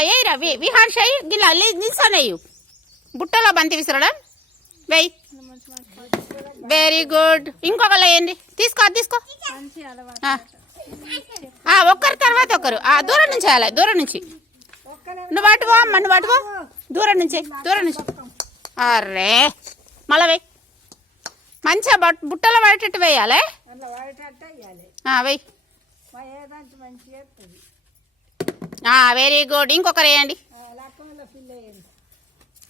ఏయిరా విహాన్ షాయి గిలా నిల్సోనయ్యు బుట్టలో బంతి విసరడం వెయ్యి. Very good. ఇంకొకరు వేయండి. తీసుకో తీసుకో. ఒక్కరి తర్వాత ఒకరు దూరం నుంచి వేయాలి. దూరం నుంచి నువ్వు పట్టుకో అమ్మ, నువ్వు పట్టుకో. దూరం నుంచి అర్రే మళ్ళా వెయ్యి. మంచిగా బుట్టలో పడేటట్టు వేయాలి. వెయ్యి. Very good. ఇంకొకరు వేయండి.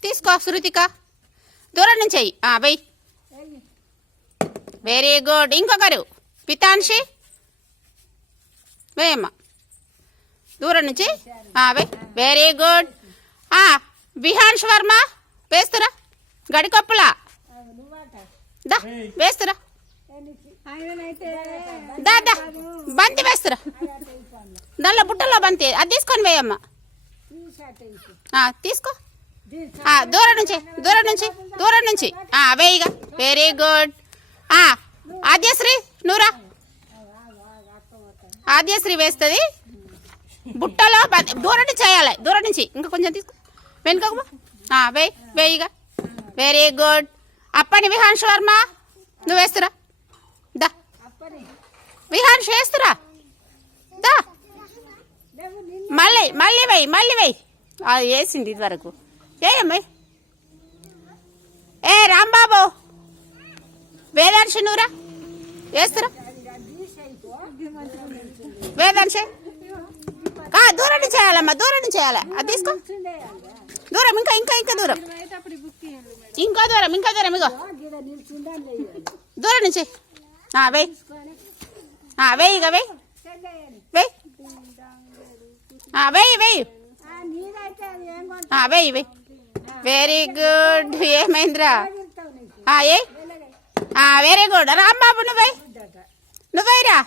తీసుకో శృతిక. దూరం నుంచి వెయ్యి. వెయ్యి. Very good. ఇంకొకరు పితాన్షి వేయమ్మా. దూరం నుంచి వెయ్యి. Very good. విహాన్స్ వర్మ వేస్తురా. గడికొప్పులా దా వేస్తురా. దా దా బంతి వేస్తురా. దానిలో బుట్టలో బంతి అది తీసుకొని వేయమ్మా. తీసుకో. దూరం నుంచి వేయిగా. Very good. ఆద్యశ్రీ నువ్వురా. ఆద్యశ్రీ వేస్తుంది బుట్టలో దూరం నుంచి చేయాలి. దూరం నుంచి ఇంకా కొంచెం తీసుకో. వెనుకకు వేయిగా. Very good. అప్పని విహాన్స్ వర్మ నువ్వు వేస్తురా. దా విహాన్స్ వేస్తురా. దా మళ్ళీ వెయ్యి. అది వేసింది ఇది వరకు. ఏయమ్మాయి రాంబాబు వేదాంశి నువ్వురా. వేస్తురా. వేదాంశి దూరం నుంచి చేయాలమ్మా. దూరం నుంచి చేయాలి. అది తీసుకో. దూరం ఇంకా దూరం. ఇంకా దూరం ఇగో దూరం నుంచి వెయ్యి. వెయ్యి వెయ్యి. Very good. ఏమైందిరా? Very good. రాంబాబు నువ్వేరా.